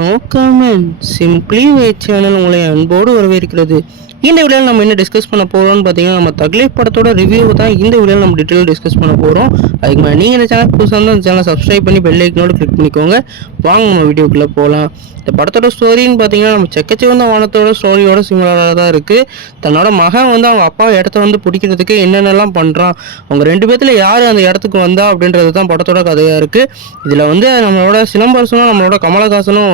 No comment simply வே channel உங்களை அன்போடு வரவேற்கிறது. இந்த வீடியோவில் நம்ம என்ன டிஸ்கஸ் பண்ண போகிறோம்னு பார்த்தீங்கன்னா, நம்ம தக்லீஃப் படத்தோட ரிவ்யூ தான் இந்த வீடியோவில் நம்ம டீட்டெயில் டிஸ்கஸ் பண்ண போகிறோம். அதுக்கு மேலே நீங்கள் இந்த சேனல் புதுசாக இருந்தால் அந்த சேனலை சப்ஸ்கிரைப் பண்ணி பெல் ஐக்கனோடு கிளிக் பண்ணிக்கோங்க. வாங்க நம்ம வீடியோக்குள்ளே போகலாம். இந்த படத்தோட ஸ்டோரின்னு பார்த்தீங்கன்னா, நம்ம செக்கச்சிவந்த வானத்தோட ஸ்டோரியோட சிமிலராக தான் இருக்குது. தன்னோட மகன் அவங்க அப்பா இடத்த பிடிக்கிறதுக்கு என்னென்னலாம் பண்ணுறான், அவங்க ரெண்டு பேர்த்தில் யார் அந்த இடத்துக்கு வந்தா அப்படின்றது தான் படத்தோட கதையாக இருக்குது. இதில் நம்மளோட சிலம்பரசனும் நம்மளோட கமலஹாசனும்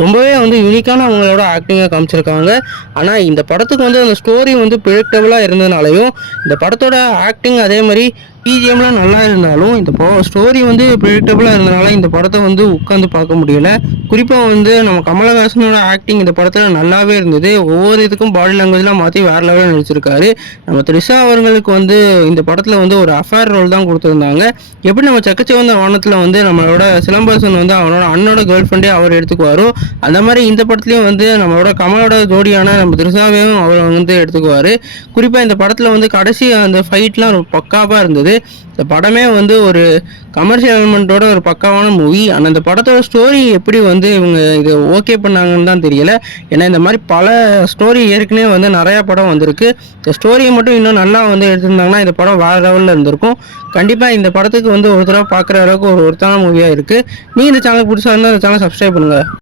ரொம்பவே யூனிக்கான அவங்களோட ஆக்டிங்கை காமிச்சிருக்காங்க. ஆனால் இந்த படத்துக்கு அந்த ஸ்டோரி ப்ரிடிக்டபுளாக இருந்ததுனாலையும் இந்த படத்தோட ஆக்டிங் அதே மாதிரி பிஜிஎம்லாம் நல்லா இருந்தாலும் இந்த ஸ்டோரி ப்ரிடிக்டபுளாக இருந்தனால இந்த படத்தை உட்காந்து பார்க்க முடியல. குறிப்பாக நம்ம கமலஹாசனோட ஆக்டிங் இந்த படத்தில் நல்லாவே இருந்தது. ஒவ்வொரு இதுக்கும் பாடி லாங்குவேஜ்லாம் மாற்றி வேறு லெவலில் நடிச்சிருக்காரு. நம்ம த்ரிஷா அவர்களுக்கு இந்த படத்தில் ஒரு அஃபேர் ரோல் தான் கொடுத்துருந்தாங்க. எப்படி நம்ம செக்கச்சிவந்த வானத்தில் நம்மளோட சிலம்பரசன் அவனோட அண்ணனோட கேர்ள் ஃப்ரெண்டே அவர் எடுத்துக்குவாரோ, அந்த மாதிரி இந்த படத்துலையும் நம்மளோட கமலோட ஜோடியான நம்ம த்ரிஷாவையும் அவர் எடுத்துக்குவார். குறிப்பாக இந்த படத்தில் கடைசி அந்த ஃபைட்லாம் பக்காவாக இருந்தது. இந்த படமே ஒரு கமர்ஷியல் எலிமெண்ட்டோட ஒரு பக்காவான மூவி. ஆனால் இந்த படத்தோட ஸ்டோரி எப்படி இவங்க இது ஓகே பண்ணாங்கன்னு தான் தெரியல. ஏன்னா இந்த மாதிரி பல ஸ்டோரி ஏற்கனவே நிறையா படம் வந்திருக்கு. இந்த ஸ்டோரியை மட்டும் இன்னும் நல்லா எடுத்திருந்தாங்கன்னா இந்த படம் வேறு லெவலில் இருந்திருக்கும். கண்டிப்பாக இந்த படத்துக்கு ஒரு தடவை பார்க்குற அளவுக்கு ஒரு ஒருத்தான மூவியாக இருக்குது. நீங்கள் இந்த சேனல் புதுசாக இருந்தால் இந்த சேனல் சப்ஸ்கிரைப் பண்ணுங்கள்.